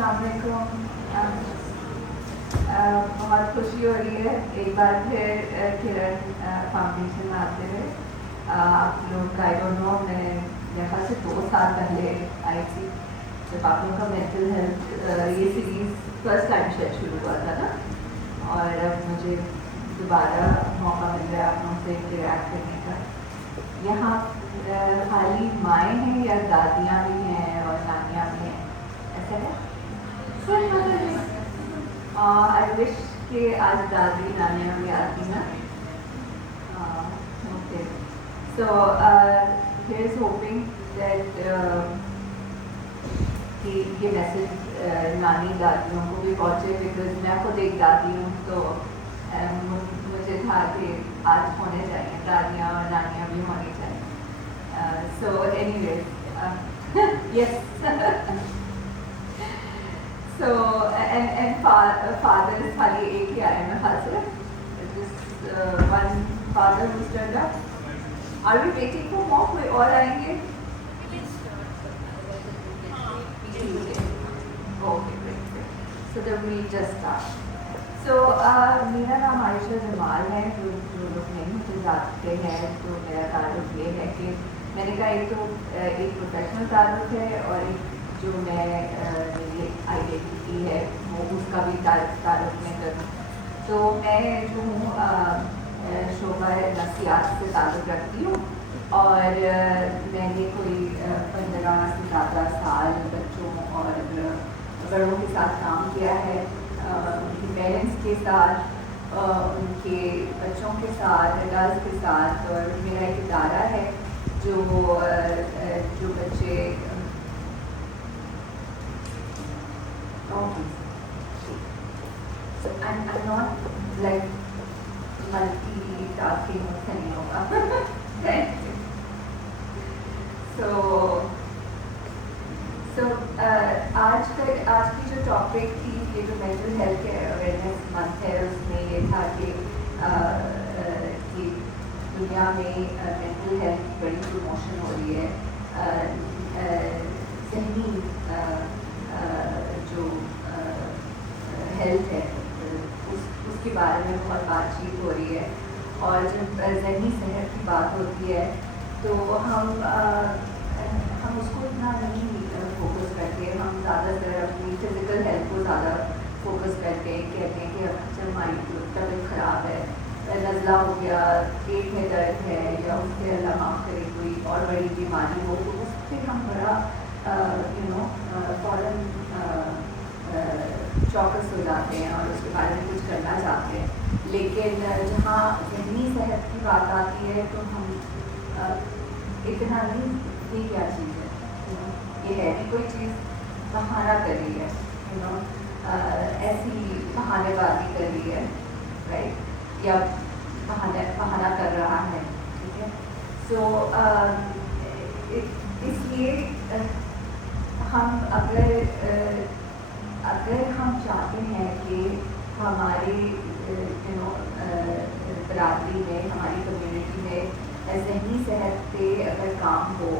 السلام علیکم. بہت خوشی ہو رہی ہے ایک بار پھر کرن فاؤنڈیشن میں آتے ہوئے. آپ لوگ آئی ڈونٹ نو، میں میرے خیال سے 2 سال پہلے آئی تھی جب آپ لوگوں کا مینٹل ہیلتھ یہ سیریز فرسٹ ٹائم شاید شروع ہوا تھا نا، اور اب مجھے دوبارہ موقع مل رہا ہے آپ لوگوں سے انٹریکٹ کرنے کا. یہاں خالی مائیں ہیں یا دادیاں بھی ہیں اور نانیاں بھی ہیں؟ ایسا ہے؟ آئی وش کہ آج دادی نانیاں بھی آتی نا. Okay, so here is hoping that کہ یہ میسج نانی دادیوں کو بھی پہنچے، بیکاز میں خود ایک دادی ہوں، تو مجھے تھا کہ آج ہونے چاہیے دادیاں اور نانیاں بھی ہونی چاہیے. So anyways yes. So and father خالی ایک ہی آئے میں خاص ون فادر مسٹر کا. Are we waiting for more? کوئی اور آئیں گے؟ Okay great. So then we just start. So میرا نام عائشہ جمال ہے. جو لوگ نہیں مجھے جانتے ہیں تو میرا تعارف یہ ہے کہ میں نے کہا ایک تو ایک پروفیشنل تعارف ہے اور ایک جو میں میری آئیڈینٹی ہے وہ اس کا بھی تعارف میں کروں. تو میں جو ہوں شعبہ نفسیات سے تعلق رکھتی ہوں، اور میں نے کوئی 15 سے زیادہ سال بچوں اور بڑوں کے ساتھ کام کیا ہے، ان کے پیرنٹس کے ساتھ، ان کے بچوں کے ساتھ، ایڈلٹس کے ساتھ. اور میرا ایک ادارہ ہے جو بچے I'm not like multi-tasking سے نہیں ہوگا. So آج کی جو ٹاپک تھی، یہ جو مینٹل ہیلتھ کے اویئرنیس منتھ ہے، اس میں یہ تھا کہ دنیا میں مینٹل ہیلتھ کی بڑی پروموشن ہو رہی ہے. ذہنی جو ہیلتھ ہے اس کے بارے میں بہت بات چیت ہو رہی ہے. اور جب ذہنی صحت کی بات ہوتی ہے تو ہم اس کو اتنا نہیں فوکس کرتے. ہم زیادہ تر اپنی فزیکل ہیلتھ کو زیادہ فوکس کرتے ہیں، کہتے ہیں کہ اچھا ہماری طبیعت خراب ہے، نزلہ ہو گیا، پیٹ میں درد ہے، یا اس سے اللہ معاف کرے کوئی اور بڑی بیماری ہو، تو اس پہ ہم بڑا فوراً چوکس ہو جاتے ہیں اور اس کے بارے میں کچھ کرنا چاہتے ہیں. لیکن جہاں ذہنی صحت کی بات آتی ہے تو ہم اتنا نہیں، یہ کیا چیز ہے، یہ ہے کہ کوئی چیز بہانہ کر رہی ہے، ایسی بہانے بازی کر رہی ہے، رائٹ، یا بہانہ کر رہا ہے. ٹھیک ہے. سو اس لیے ہم اگر ہم چاہتے ہیں کہ ہماری برادری میں، ہماری کمیونٹی میں ذہنی صحت پہ اگر کام ہو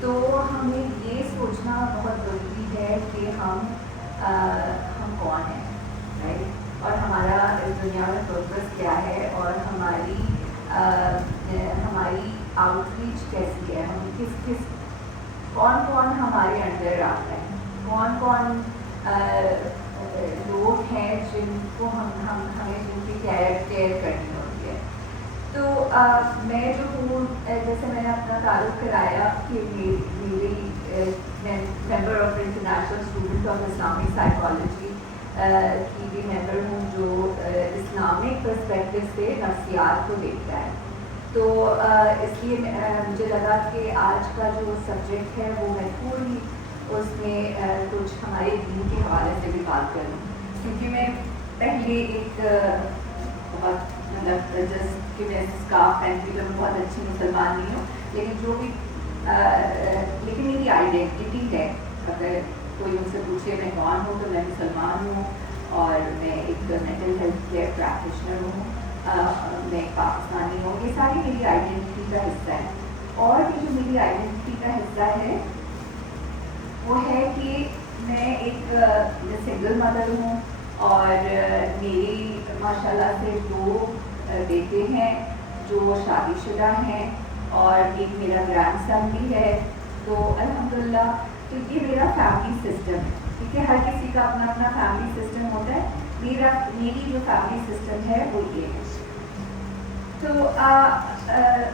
تو ہمیں یہ سوچنا بہت ضروری ہے کہ ہم کون ہیں، رائٹ، اور ہمارا اس دنیا میں پرپس کیا ہے، اور ہماری آؤٹ ریچ کیسی ہے، ہم کون ہمارے انڈر آتا ہے، کون لوگ ہیں جن کو ہمیں جن کی کیئر کرنی ہوتی ہے. تو میں جو ہوں، جیسے میں نے اپنا تعارف کرایا کہ میری member of international student of Islamic psychology کی بھی ممبر ہوں، جو اسلامک پرسپیکٹو سے نفسیات کو دیکھتا ہے. تو اس لیے مجھے لگا کہ آج کا جو سبجیکٹ ہے وہ میں تھوڑی اس میں کچھ ہمارے دین کے حوالے سے بھی بات کروں، کیونکہ میں پہلے ایک بہت جس کہ میں اسکارف پہنتی تو میں بہت اچھی مسلمان نہیں ہوں، لیکن جو بھی لیکن میری آئیڈینٹی ہے. اگر کوئی مجھ سے پوچھے میں کون ہوں تو میں مسلمان ہوں، اور میں ایک مینٹل ہیلتھ کیئر پریکٹیشنر ہوں، میں ایک پاکستانی ہوں. یہ ساری میری آئیڈینٹی کا حصہ ہے. اور یہ جو میری آئیڈینٹی کا حصہ ہے وہ ہے کہ میں ایک سنگل مدر ہوں اور میری ماشاءاللہ سے 2 بیٹے ہیں جو شادی شدہ ہیں اور ایک میرا گرینڈ سن بھی ہے. تو الحمدللہ تو یہ میرا فیملی سسٹم ہے. ٹھیک ہے, ہر کسی کا اپنا اپنا فیملی سسٹم ہوتا ہے. میری جو فیملی سسٹم ہے وہ یہ ہے. تو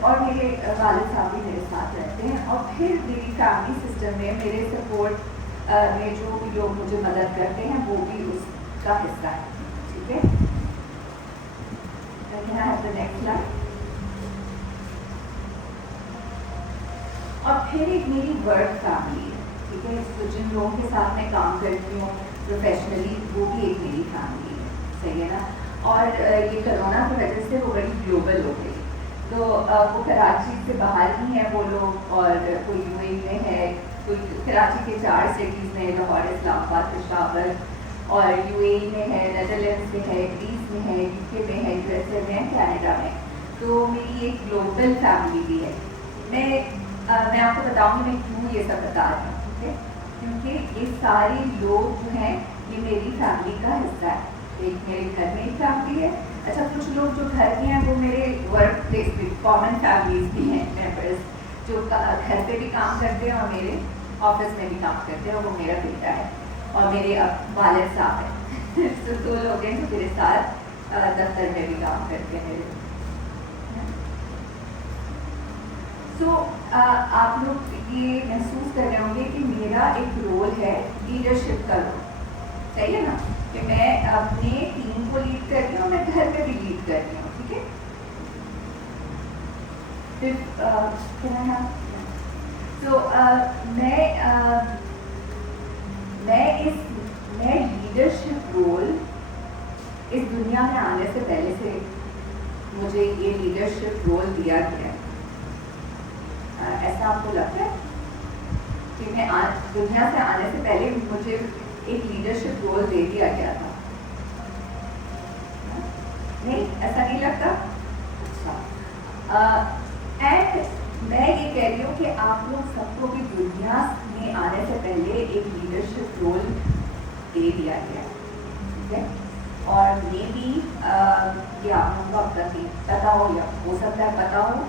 اور میرے والد صاحب بھی میرے ساتھ رہتے ہیں. اور پھر میری فیملی سسٹم میں میرے سپورٹ میں جو بھی لوگ مجھے مدد کرتے ہیں وہ بھی اس کا حصہ ہے. ٹھیک ہے, نیکسٹ سلائڈ. اور پھر ایک میری ورک فیملی ہے. ٹھیک ہے, تو جن لوگوں کے ساتھ میں کام کرتی ہوں پروفیشنلی وہ بھی ایک میری فیملی ہے. صحیح ہے نا. اور یہ کرونا کی وجہ سے وہ بڑی گلوبل ہو گئی. تو وہ کراچی سے باہر ہی ہیں وہ لوگ, اور کوئی یو اے میں ہے, کوئی کراچی کے 4 سٹیز میں, لاہور, اسلام آباد, پشاور, اور یو اے میں ہے, نیدرلینڈس میں ہے, گریس میں ہے, یو کے میں ہے, یو ایس اے میں, کینیڈا میں. تو میری ایک گلوبل فیملی بھی ہے. میں آپ کو بتاؤں گی میں کیوں یہ سب بتا رہی ہوں. ٹھیک ہے, کیونکہ یہ سارے لوگ جو ہیں یہ میری فیملی کا حصہ ہے. ایک میرے گھر میں ایک فیملی ہے. اچھا, کچھ لوگ جو گھر کے ہیں وہ میرے ورک پلیس بھی کامن فیملیز بھی ہیں, ممبرس جو گھر پہ بھی کام کرتے ہیں اور میرے آفس میں بھی کام کرتے ہیں. اور وہ میرا بیٹا ہے اور میرے والد صاحب ہیں. تو 2 لوگ ہیں جو میرے ساتھ دفتر میں بھی کام کرتے ہیں میرے. سو آپ لوگ یہ محسوس کر رہے ہوں گے کہ میرا ایک رول ہے لیڈرشپ کا رول. صحیح ہے نا, کہ میں اپنے ٹیم کو لیڈ کر رہی ہوں, میں گھر پہ بھی لیڈ کر رہی ہوں. ٹھیک ہے, تو میں لیڈرشپ رول اس دنیا میں آنے سے پہلے سے مجھے یہ لیڈرشپ رول دیا گیا. ایسا آپ کو لگتا ہے کہ میں دنیا سے آنے سے پہلے مجھے ایک لیڈرشپ رول دے دیا گیا تھا؟ نہیں, ایسا نہیں لگتا. اچھا, اینڈ میں یہ کہہ رہی ہوں کہ آپ لوگ سب کو بھی دنیا میں آنے سے پہلے ایک لیڈرشپ رول دے دیا گیا. ٹھیک ہے, اور یہ بھی کہ آپ لوگوں کو اب تک پتا ہو یا ہو سکتا ہے پتا ہو.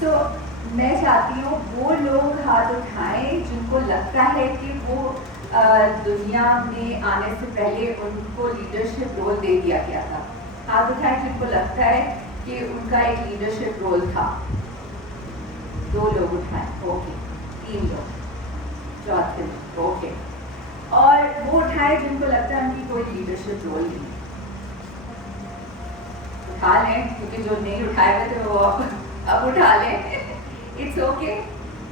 تو میں چاہتی ہوں وہ لوگ ہاتھ اٹھائیں جن کو لگتا ہے کہ وہ دنیا میں آنے سے پہلے ان کو لیڈرشپ رول دے دیا گیا تھا. ہاتھ اٹھائیں جن کو لگتا ہے کہ ان کا ایک لیڈرشپ رول تھا. 2 لوگ اٹھائیں. اوکے, 3 لوگ, 4 لوگ. اوکے, اور وہ اٹھائیں جن کو لگتا ہے ان کی کوئی لیڈرشپ رول نہیں. اٹھا لیں, کیونکہ جو نہیں اٹھائے گئے تھے وہ اب اٹھا لیں. اٹس اوکے,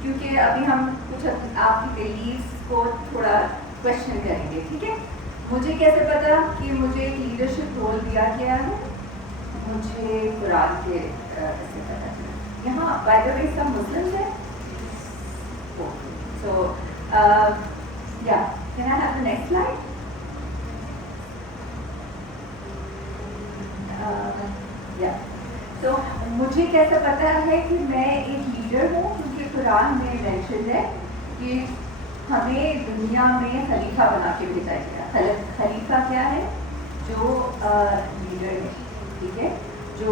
کیونکہ ابھی ہم کچھ آپ کی بلیفس کو تھوڑا کوشچن کریں گے. ٹھیک ہے, مجھے کیسے پتا کہ مجھے ایک لیڈرشپ رول دیا گیا ہے؟ مجھے قرآن کے سے پتا چلا. یہاں by the way sub Muslims ہیں. سو یا can I have the next slide. تو مجھے کیسا پتا ہے کہ میں ایک لیڈر ہوں؟ کیونکہ قرآن میں مینشن ہے کہ ہمیں دنیا میں خلیفہ بنا کے بھیجا گیا. خلیفہ کیا ہے؟ جو لیڈر ہے. ٹھیک ہے, جو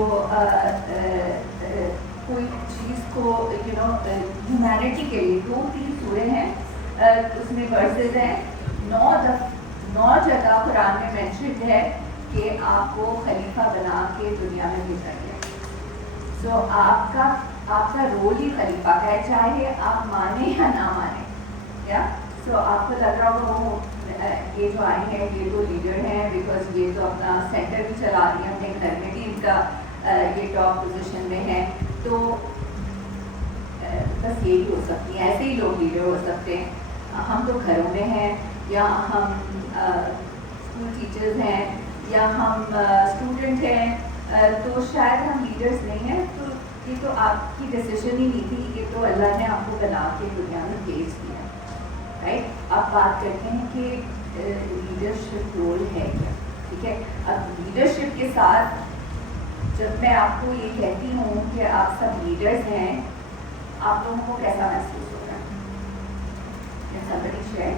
کوئی چیز کو ہیومینٹی کے لیے 2-3 سورے ہیں, اس میں ورسز ہیں, 9 جگہ قرآن میں مینشنڈ ہے کہ آپ کو خلیفہ بنا کے دنیا میں بھیجا گیا. سو آپ کا رول ہی خلیفہ کا ہے, چاہے آپ مانیں یا نہ مانیں. کیا سو آپ کو لگ رہا ہوگا وہ یہ جو آئی ہیں یہ تو لیڈر ہیں, بیکاز یہ تو اپنا سینٹر بھی چلا رہی ہیں, اپنے گھر میں بھی ان کا یہ ٹاپ پوزیشن میں ہے. تو بس یہی ہو سکتی ہیں, ایسے ہی لوگ لیڈر ہو سکتے ہیں. ہم تو گھروں میں ہیں, یا ہم اسکول ٹیچرز ہیں, یا ہم اسٹوڈنٹ ہیں, تو شاید ہم لیڈرز نہیں ہیں. تو یہ تو آپ کی ڈیسیژن ہی نہیں تھی, یہ تو اللہ نے آپ کو بنا کے دنیا میں بھیج دیا. رائٹ, آپ بات کرتے ہیں کہ لیڈرشپ رول ہے کیا. ٹھیک ہے, اب لیڈرشپ کے ساتھ جب میں آپ کو یہ کہتی ہوں کہ آپ سب لیڈرز ہیں, آپ لوگوں کو کیسا محسوس ہوگا؟ somebody share?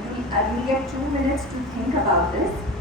you get 2 minutes to think about this,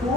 2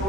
2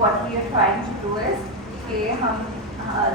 what we are trying to do is کہ ہم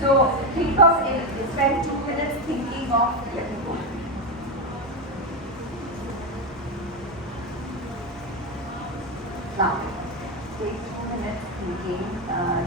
so think of it, spend 2 minutes thinking of, let me go. Now, take 2 minutes thinking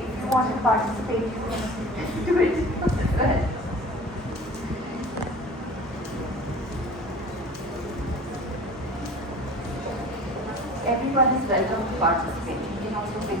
If you want to participate, do it. Go ahead. Everyone is welcome to participate. You can also pick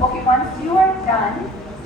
Okay, once you are done,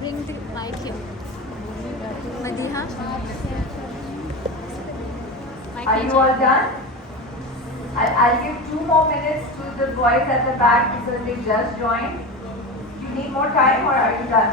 bring the mic here. Madiha, Are you all done? I'll give 2 more minutes to the boys at the back because they just joined. You need more time or are you done?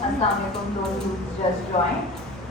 Assalamualaikum those who just joined.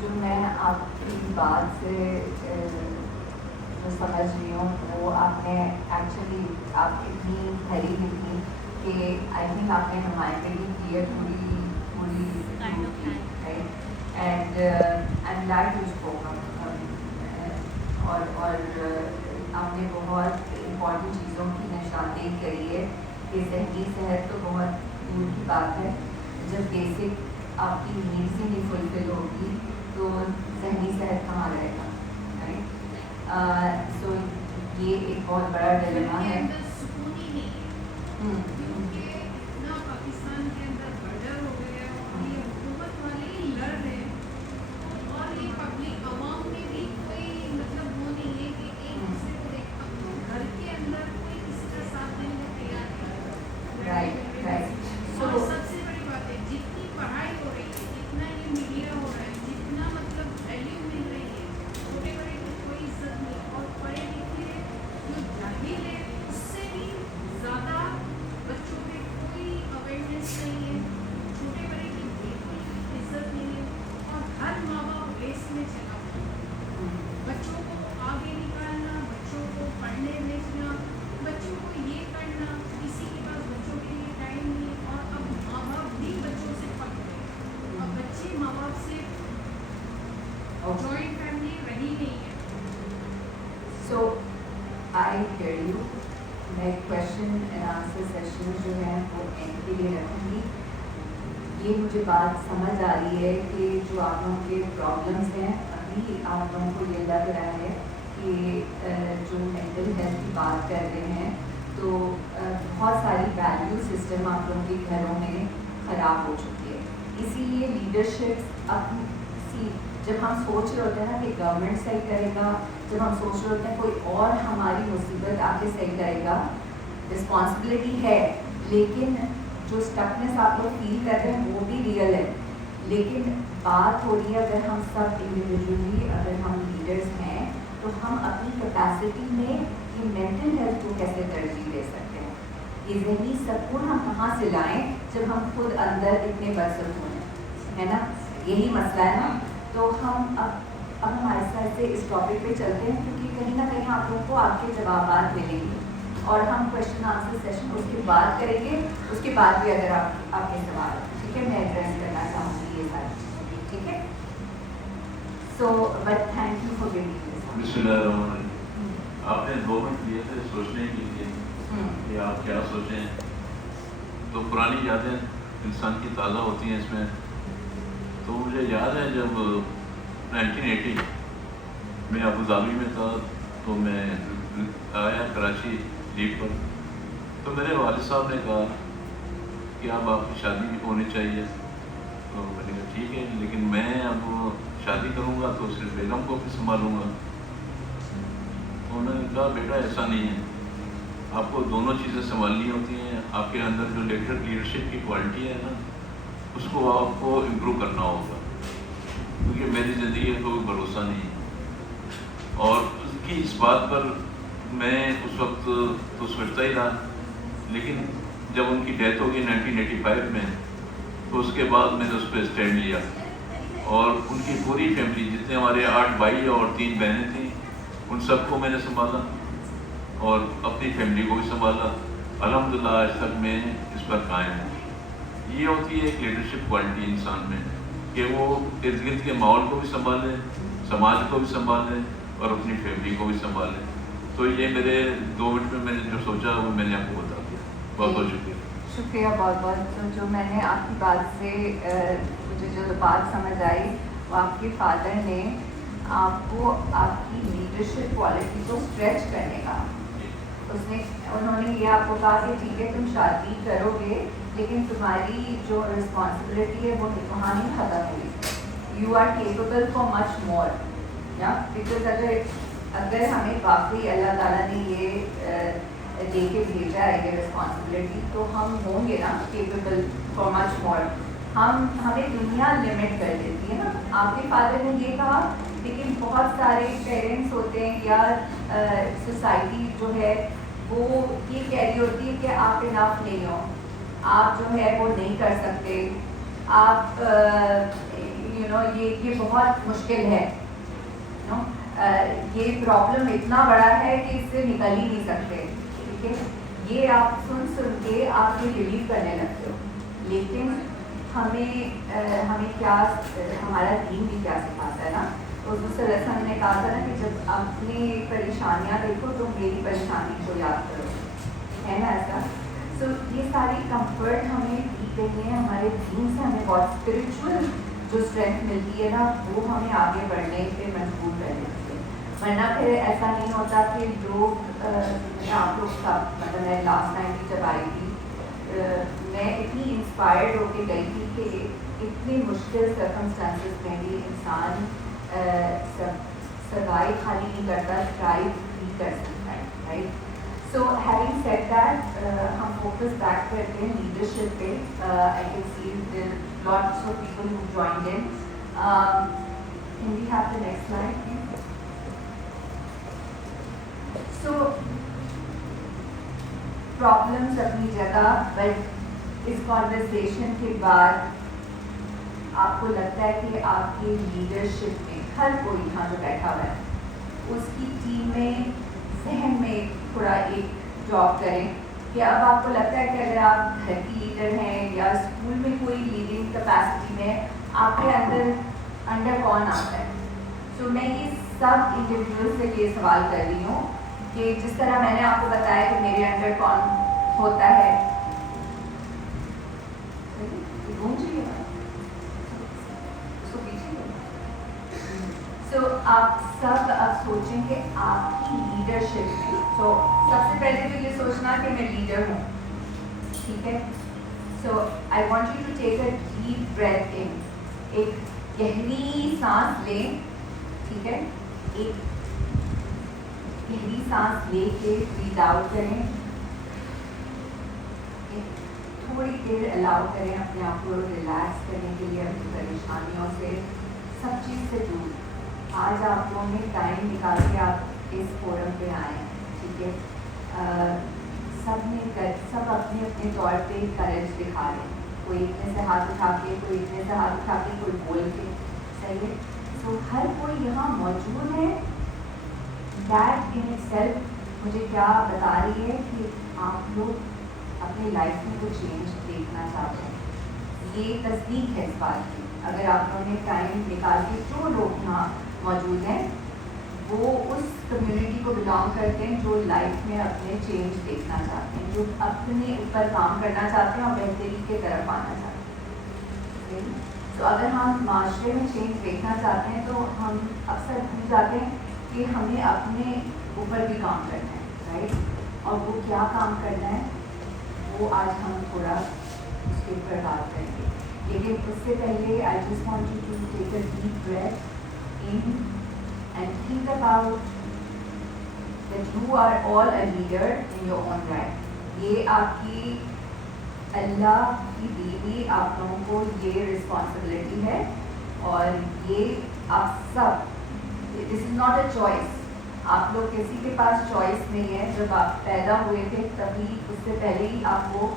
جو میں آپ کی بات سے جو سمجھ رہی ہوں وہ آپ نے ایکچولی آپ اتنی بھری لکھی کہ آئی تھنک آپ نے نمائندگی کی ہے پوری اینڈ دیٹ از اور آپ نے بہت امپورٹنٹ چیزوں کی نشاندہی کری ہے کہ ذہنی صحت تو بہت دور کی بات ہے. جب بیسک آپ کی نیڈس ہی نہیں فلفل ہوگی تو ذہنی صحت کہاں رہے گا, رائٹ. سو یہ ایک بہت بڑا ڈیلیما ہے. So I hear you. میں کویشچن اینڈ آنسر سیشن جو ہیں وہ اینڈ کے لیے رکھوں گی. یہ مجھے بات سمجھ آ رہی ہے کہ جو آپ لوگوں کے پرابلمس ہیں ابھی آپ لوگوں کو یہ لگ رہا ہے کہ جو مینٹل ہیلتھ کی بات کر رہے ہیں تو بہت ساری ویلیو سسٹم آپ لوگوں کے گھروں میں خراب ہو چکی ہے. اسی لیے لیڈرشپ جب ہم سوچ رہے ہوتے ہیں نا کہ گورنمنٹ صحیح کرے گا, جب ہم سوچ رہے ہوتے ہیں کوئی اور ہماری مصیبت آ کے صحیح کرے گا, رسپانسبلٹی ہے, لیکن جو اسٹکنیس آپ لوگ فیل کر رہے ہیں وہ بھی ریئل ہے. لیکن بات ہو رہی ہے اگر ہم سب انڈیویجولی اگر ہم لیڈرس ہیں تو ہم اپنی کیپیسٹی میں یہ مینٹل ہیلتھ کو کیسے ترجیح دے سکتے ہیں. یہ ذہنی سکون ہم کہاں سے لائیں جب ہم خود اندر اتنے برسکون ہیں, ہے نا. یہی مسئلہ ہے نا. تو ہم اب ہم آہستہ آہستہ اس ٹاپک پہ چلتے ہیں کیونکہ کہیں نہ کہیں آپ لوگوں کو آپ کے جوابات ملیں گے اور ہم کویشچن آنسر سیشن اس کے بعد کریں گے. اس کے بعد بھی اگر آپ کے سوال, ٹھیک ہے, میں ایڈریس کرنا چاہوں گی یہ ساری چیزیں, ٹھیک ہے. So but thank you for giving this. بسم اللہ الرحمن الرحیم. آپ نے 2 منٹ لیے تھے سوچنے کے لیے کہ آپ کیا سوچیں, تو پرانی یادیں انسان کی تازہ ہوتی ہیں اس میں. تو مجھے یاد ہے جب 1980 میں ابو ظہبی میں تھا تو میں آیا کراچی لیو پر, تو میرے والد صاحب نے کہا کہ اب آپ کی شادی بھی ہونی چاہیے. تو میں نے کہا ٹھیک ہے, لیکن میں اب شادی کروں گا تو صرف بیگم کو بھی سنبھالوں گا. تو انہوں نے کہا بیٹا ایسا نہیں ہے, آپ کو دونوں چیزیں سنبھالنی ہوتی ہیں. آپ کے اندر جو لیڈرشپ کی کوالٹی ہے نا اس کو آپ کو امپروو کرنا ہوگا, کیونکہ میری زندگی کا کوئی بھروسہ نہیں. اور اس کی اس بات پر میں اس وقت تو سوچتا ہی رہا, لیکن جب ان کی ڈیتھ ہوگی 1985 میں تو اس کے بعد میں نے اس پہ اسٹینڈ لیا اور ان کی پوری فیملی, جتنے ہمارے 8 بھائی اور 3 بہنیں تھیں, ان سب کو میں نے سنبھالا اور اپنی فیملی کو بھی سنبھالا. الحمدللہ آج تک میں اس پر قائم ہوں. یہ ہوتی ہے ایک لیڈرشپ کوالٹی انسان میں کہ وہ ارد گرد کے ماحول کو بھی سنبھالے, سماج کو بھی سنبھالے اور اپنی فیملی کو بھی سنبھالے. تو یہ میرے 2 منٹ میں نے جو سوچا وہ میں نے آپ کو بتا دیا. بہت بہت شکریہ. شکریہ بہت بہت. تو جو میں نے آپ کی بات سے مجھے جو بات سمجھ آئی وہ آپ کے فادر نے آپ کو آپ کی لیڈرشپ کوالٹی کو اسٹریچ کرنے کا, انہوں نے یہ آپ کو کہا کہ ٹھیک ہے تم شادی کرو گے لیکن تمہاری جو رسپانسبلٹی ہے وہ وہاں نہیں ختم ہوئی. یو آر کیپیبل فار مچ مور. یا بیکاز اگر ہمیں واقعی اللہ تعالیٰ نے یہ دے کے بھیجا ہے یہ رسپانسبلٹی تو ہم ہوں گے نا کیپیبل فار مچ مور. ہمیں دنیا لمٹ کر دیتی ہے نا. آپ کے فادر نے یہ کہا, لیکن بہت سارے پیرنٹس ہوتے ہیں یا سوسائٹی جو ہے وہ یہ کہہ رہی ہوتی ہے کہ آپ انف نہیں ہو, آپ جو ہے وہ نہیں کر سکتے, آپ یو نو یہ بہت مشکل ہے، نو یہ پرابلم اتنا بڑا ہے کہ اس سے نکل ہی نہیں سکتے، ٹھیک ہے. یہ آپ سن کے آپ یہ بلیو کرنے لگتے ہو، لیکن ہمیں کیا ہمارا دین بھی کیا سکھاتا ہے نا. حضور صلی اللہ علیہ وسلم نے کہا تھا نا کہ جب اپنی پریشانیاں دیکھو تو میری پریشانی کو یاد کرو، ہے نا ایسا. سو یہ ساری کمفرٹ ہمیں دی گئی ہیں ہمارے دین سے، ہمیں بہت اسپرچل جو اسٹرینتھ ملتی ہے نا وہ ہمیں آگے بڑھنے پہ مجبور کر دیتی ہے. ورنہ پھر ایسا نہیں ہوتا کہ لوگ آپ لوگ کا مطلب میں لاسٹ ٹائم بھی جب آئی تھی میں اتنی انسپائرڈ ہو کے گئی تھی کہ اتنی مشکل سرکمسٹانسز میں بھی انسان سروائیو خالی نہیں کرتا، تھرائیو بھی کر سکتا ہے، right. So having said that ہم فوکس بیک کرتے ہیں لیڈرشپ پہ. I can see lots of people who joined in. Can we have the next slide? So problems اپنی جگہ، بٹ اس کانورسیشن کے بعد آپ کو لگتا ہے کہ آپ کی لیڈرشپ میں ہر کوئی یہاں جو بیٹھا ہوا ہے اس کی ٹیم میں ذہن میں تھوڑا ایک جاب کریں کہ اب آپ کو لگتا ہے کہ اگر آپ گھر کی لیڈر ہیں یا اسکول میں کوئی لیڈنگ کیپیسٹی میں آپ کے انڈر کون آتا ہے. سو میں یہ سب انڈیویجول سے یہ سوال کر رہی ہوں کہ جس طرح میں نے آپ کو بتایا کہ میرے انڈر کون ہوتا ہے. سو آپ سب اب سوچیں کہ آپ کی لیڈرشپ میں، سو سب سے پہلے تو یہ سوچنا کہ میں لیڈر ہوں، ٹھیک ہے. So I want you to take a deep breath in, ایک گہری سانس لیں، ٹھیک ہے. ایک گہری سانس لے کے بریتھ آؤٹ کریں، تھوڑی دیر الاؤ کریں اپنے آپ کو ریلیکس کرنے کے لیے اپنی پریشانیوں سے، سب چیز سے دور. آج آپ لوگوں نے ٹائم نکال کے آپ اس فورم پہ آئے ہیں، ٹھیک ہے. سب اپنے اپنے طور پہ کریج دکھا رہے ہیں، کوئی اتنے سے ہاتھ اٹھا کے، کوئی اتنے سے ہاتھ اٹھا کے، کوئی بول کے، صحیح ہے. سو ہر کوئی یہاں موجود ہے. دیٹ ان اٹ سیلف مجھے کیا بتا رہی ہے کہ آپ لوگ اپنی لائف میں کچھ چینج دیکھنا چاہتے ہیں. یہ تصدیق ہے اس بات کی. اگر آپ لوگوں نے ٹائم نکال کے، جو لوگ یہاں موجود ہیں وہ اس کمیونٹی کو بلانگ کرتے ہیں جو لائف میں اپنے چینج دیکھنا چاہتے ہیں، جو اپنے اوپر کام کرنا چاہتے ہیں اور بہتری کی طرف آنا چاہتے ہیں. تو اگر ہم معاشرے میں چینج دیکھنا چاہتے ہیں تو ہم اکثر بھول جاتے ہیں کہ ہمیں اپنے اوپر بھی کام کرنا ہے، رائٹ. اور وہ کیا کام کرنا ہے وہ آج ہم تھوڑا اس کے اوپر بات کریں گے. لیکن اس سے پہلے I just want you to take a deep breath in and think about that you are all a leader in your own right. یہ آپ کی اللہ کی دی ہوئی آپ لوگوں کو یہ رسپانسبلٹی ہے، اور یہ آپ سب، دس از ناٹ اے چوائس. آپ لوگ کسی کے پاس چوائس نہیں ہے. جب آپ پیدا ہوئے تھے تبھی اس سے پہلے ہی آپ کو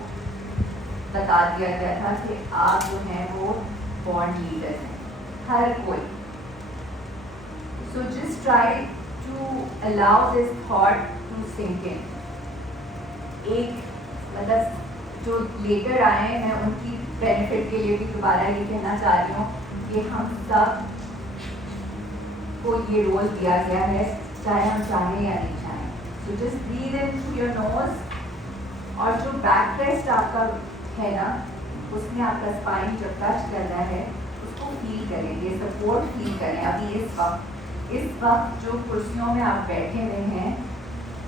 بتا دیا گیا تھا کہ آپ جو ہیں وہ بورن لیڈر ہیں، ہر کوئی. So just try to allow this thought to sink in. ایک مطلب جو لیٹر آئے ہیں میں ان کی بینیفٹ کے لیے بھی دوبارہ یہ کہنا چاہ رہی ہوں کہ ہم سب کو یہ رول دیا گیا ہے چاہے ہم چاہیں یا نہیں چاہیں. So just breathe in through your nose. اور جو بیک ریسٹ آپ کا ہے نا اس میں آپ کا اسپائن جب ٹچ کر رہا ہے اس کو فیل کریں، یہ سپورٹ فیل کریں. ابھی اس وقت جو کرسیوں میں آپ بیٹھے ہوئے ہیں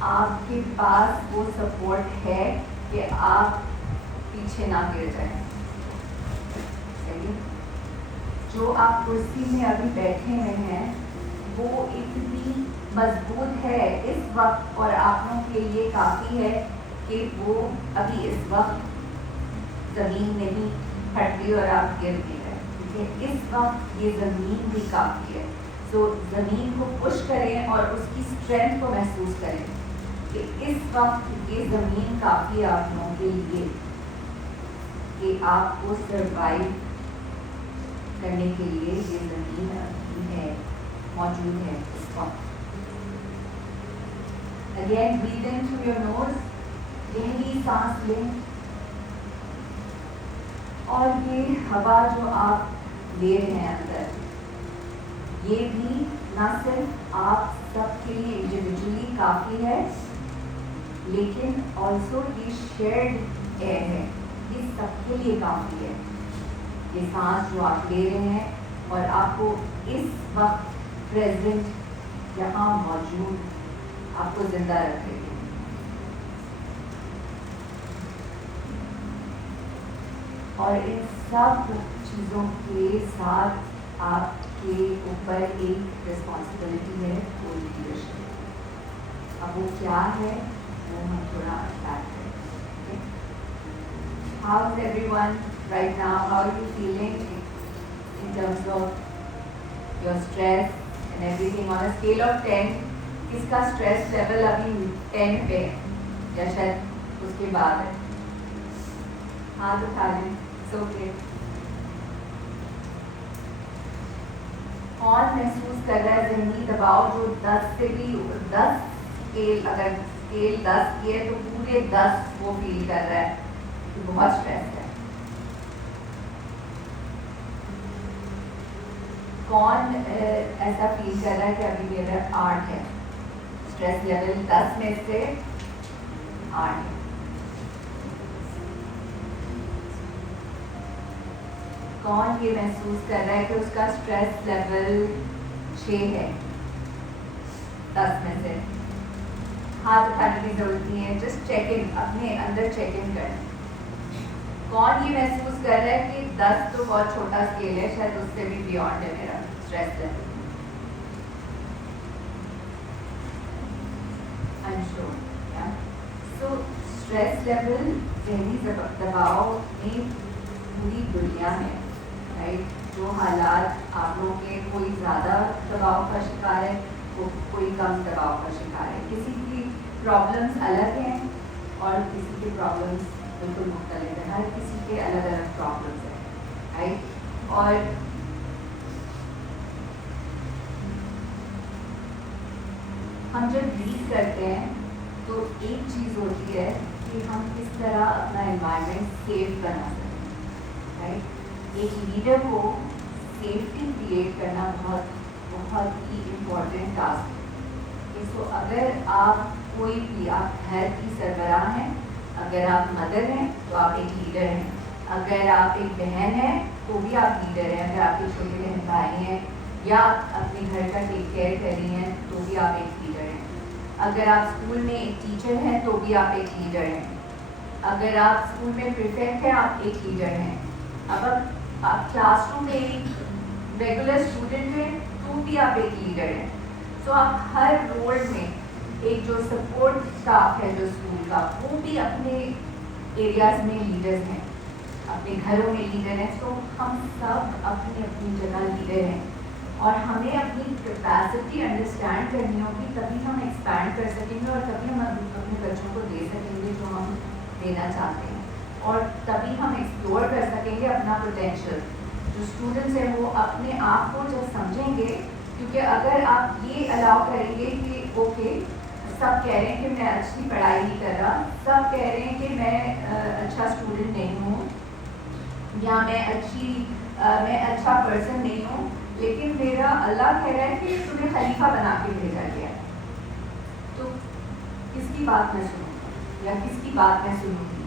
آپ کے پاس وہ سپورٹ ہے کہ آپ پیچھے نہ گر جائیں. صحیح. جو آپ کرسی میں ابھی بیٹھے ہوئے ہیں وہ اتنی مضبوط ہے اس وقت، اور آپ لوگوں کے لیے کافی ہے کہ وہ ابھی اس وقت زمین نہیں پھٹتی اور آپ گر نہیں رہے. ٹھیک ہے، اس وقت یہ زمین بھی کافی ہے. تو زمین کو پش کریں اور اس کی اسٹرینتھ کو محسوس کریں کہ اس وقت یہ زمین کافی ہے آپ لوگوں کے لیے کہ آپ کو سروائیو کرنے کے لیے یہ زمین ہے موجود ہے اس وقت. Again, breathe in through your nose. گہری سانس لیں اور یہ ہوا جو آپ لے رہے ہیں اندر یہ بھی نہ صرف آپ سب کے لیے انڈیویجولی کافی ہے لیکن آلسو یہ شیئرڈ ایئر ہے, یہ سب کے لیے کافی ہے. یہ سانس جو آپ لے رہے ہیں اور آپ کو اس وقت پریزنٹ یہاں موجود آپ کو زندہ رکھے گی. اور ان سب چیزوں کے ساتھ آپ کے اوپر ایک رسپانسبلٹی ہے وہ لیڈرشپ. اب وہ کیا ہے وہ ہم تھوڑا اسٹارٹ کریں. How is everyone right now? How are you feeling in terms of your stress and everything on a scale of 10? کس کا stress level ابھی 10 پہ ہے یا شاید اس کے بعد ہے؟ ہاتھ اٹھا لیں. It's okay. کون محسوس کر رہا ہے ذہنی دباؤ جو 10 سے بھی 10 اسکیل, اگر اسکیل 10 کی ہے تو پورے 10 وہ فیل کر رہا ہے کہ بہت اسٹریس ہے؟ کون ایسا فیل کر رہا ہے کہ ابھی میرا 8 ہے, اسٹریس لیول 10 میں سے 8 ہے؟ کون یہ محسوس کر رہا ہے کہ اس کا اسٹریس لیول 6 ہے 10 میں سے؟ ہاتھ اٹھانے کی ضرورت نہیں ہے, جسٹ چیک ان, اپنے اندر چیک ان کریں. کون یہ محسوس کر رہا ہے کہ 10 تو بہت چھوٹا اسکیل ہے, شاید اس سے بھی بیونڈ ہے میرا stress level? Ensure. So stress level ذہنی دباؤ میں پوری دنیا ہے, رائٹ. جو حالات آپ لوگوں کے, کوئی زیادہ دباؤ کا شکار ہے, کوئی کم دباؤ کا شکار ہے. کسی کی پرابلمس الگ ہیں اور کسی کی پرابلمس بالکل مختلف ہیں. ہر کسی کے الگ الگ پرابلمس ہیں, رائٹ. اور ہم جب ڈیل کرتے ہیں تو ایک چیز ہوتی ہے کہ ہم کس طرح اپنا انوائرمنٹ سیف بنا سکیں, رائٹ. ایک لیڈر کو سیفٹی کریٹ کرنا بہت ہی امپورٹنٹ ٹاسک ہے. سو اگر آپ کوئی بھی, آپ گھر کی سربراہ ہیں, اگر آپ مدر ہیں تو آپ ایک لیڈر ہیں, اگر آپ ایک بہن ہیں تو بھی آپ لیڈر ہیں, اگر آپ کے چھوٹے بہن بھائی ہیں یا آپ اپنے گھر کا ٹیک کیئر کر رہی ہیں تو بھی آپ ایک لیڈر ہیں, اگر آپ اسکول میں ایک ٹیچر ہیں تو بھی آپ ایک لیڈر ہیں, اگر آپ اسکول میں پریفیکٹ ہیں آپ ایک لیڈر ہیں, اب آپ کلاس روم میں ایک ریگولر اسٹوڈنٹ ہیں تو بھی آپ ایک لیڈر ہیں. سو آپ ہر رول میں ایک جو سپورٹ اسٹاف ہے جو اسکول کا, وہ بھی اپنے ایریاز میں لیڈرز ہیں, اپنے گھروں میں لیڈر ہیں. سو ہم سب اپنی اپنی جگہ لیڈر ہیں اور ہمیں اپنی کیپیسٹی انڈرسٹینڈ کرنی ہوگی, تبھی ہم ایکسپینڈ کر سکیں گے اور تبھی ہم اپنے بچوں کو دے سکیں گے جو ہم دینا چاہتے ہیں, اور تبھی ہم ایکسپلور کر سکیں گے اپنا پوٹینشیل. جو اسٹوڈنٹس ہیں وہ اپنے آپ کو جب سمجھیں گے, کیونکہ اگر آپ یہ الاؤ کریں گے کہ اوکے سب کہہ رہے ہیں کہ میں اچھی پڑھائی نہیں کر رہا, سب کہہ رہے ہیں کہ میں اچھا اسٹوڈنٹ نہیں ہوں یا میں اچھا پرسن نہیں ہوں, لیکن میرا اللہ کہہ رہا ہے کہ تمہیں خلیفہ بنا کے بھیجا گیا, تو کس کی بات میں سنوں یا کس کی بات میں سنوں گی؟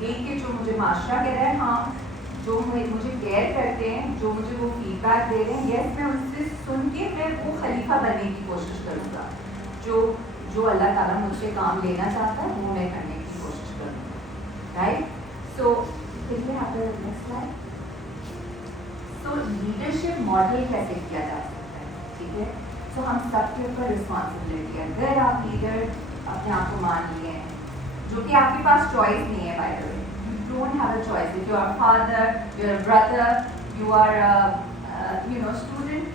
یہ کہ جو مجھے معاشرہ کہہ رہا ہے, ہاں جو مجھے کیئر کرتے ہیں, جو مجھے وہ فیڈ بیک دے رہے ہیں, یس میں ان سے سن کے میں وہ خلیفہ بننے کی کوشش کروں گا. جو اللہ تعالیٰ مجھ سے کام لینا چاہتا ہے وہ میں کرنے کی کوشش کروں گا, رائٹ. سو لیڈرشپ ماڈل کیسے کیا جا سکتا ہے, ٹھیک ہے. سو ہم سب کے اوپر رسپانسبلٹی ہے. اگر آپ لیڈر اپنے آپ کو مان لیے ہیں, جو کہ آپ کے پاس چوائس نہیں ہے, by the way you don't have a choice. If you are father, you are brother, you are student,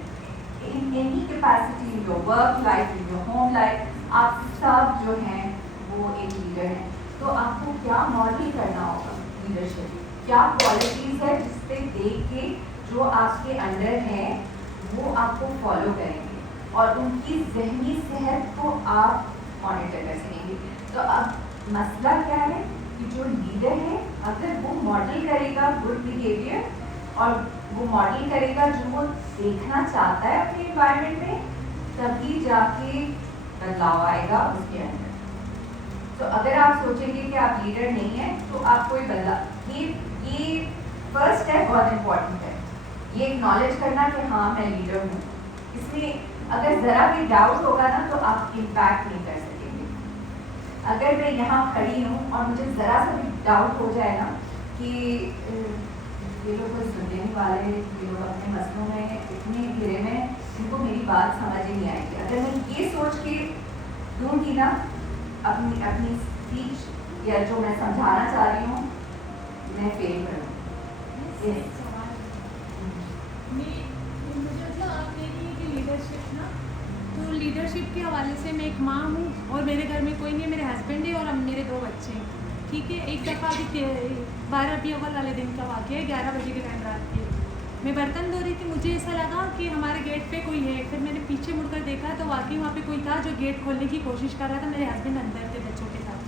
in any capacity in your work life, in your home life, آپ سب جو ہیں وہ ایک لیڈر ہیں. تو آپ کو کیا ماڈل کرنا ہوگا لیڈرشپ, کیا کوالٹیز ہے جس پہ دیکھ کے جو آپ کے انڈر ہیں وہ آپ کو فالو کریں گے اور ان کی ذہنی صحت کو آپ مانیٹر کر سکیں گے. تو اب مسئلہ کیا ہے کہ جو لیڈر ہے اگر وہ ماڈل کرے گا گڈ بیہیویئر اور وہ ماڈل کرے گا جو وہ دیکھنا چاہتا ہے اپنے انوائرمنٹ میں, تبھی جا کے بدلاؤ آئے گا اس کے اندر. تو اگر آپ سوچیں گے کہ آپ لیڈر نہیں ہیں تو آپ کوئی بدلاؤ, یہ فرسٹ اسٹیپ بہت امپورٹنٹ ہے, یہ اکنالج کرنا کہ ہاں میں لیڈر ہوں. اس میں اگر ذرا بھی ڈاؤٹ ہوگا نا تو آپ امپیکٹ نہیں کر سکیں گے. اگر میں یہاں کھڑی ہوں اور مجھے ذرا سا بھی ڈاؤٹ ہو جائے نا کہ یہ لوگ کوئی سننے نہیں والے, یہ لوگ اپنے مسئلوں میں اتنے گھرے میں, ان کو میری بات سمجھ ہی نہیں آئے گی. اگر میں یہ سوچ کے دوں گی نا اپنی اسپیچ یا جو میں سمجھانا چاہ رہی ہوں, میں فیل کروں. مجھے مطلب آپ کہہ رہی ہیں کہ لیڈرشپ نا, تو لیڈرشپ کے حوالے سے میں ایک ماں ہوں اور میرے گھر میں کوئی نہیں ہے, میرے ہسبینڈ ہے اور اب میرے 2 بچے ہیں. ٹھیک ہے, ایک دفعہ ابھی 12 ربیع الاول والے دن کا واقعہ ہے, 11 بجے کے ٹائم رات کے میں برتن دھو رہی تھی. مجھے ایسا لگا کہ ہمارے گیٹ پہ کوئی ہے. پھر میں نے پیچھے مڑ کر دیکھا تو واقعی وہاں پہ کوئی تھا جو گیٹ کھولنے کی کوشش کر رہا تھا. میرے ہسبینڈ اندر تھے بچوں کے ساتھ.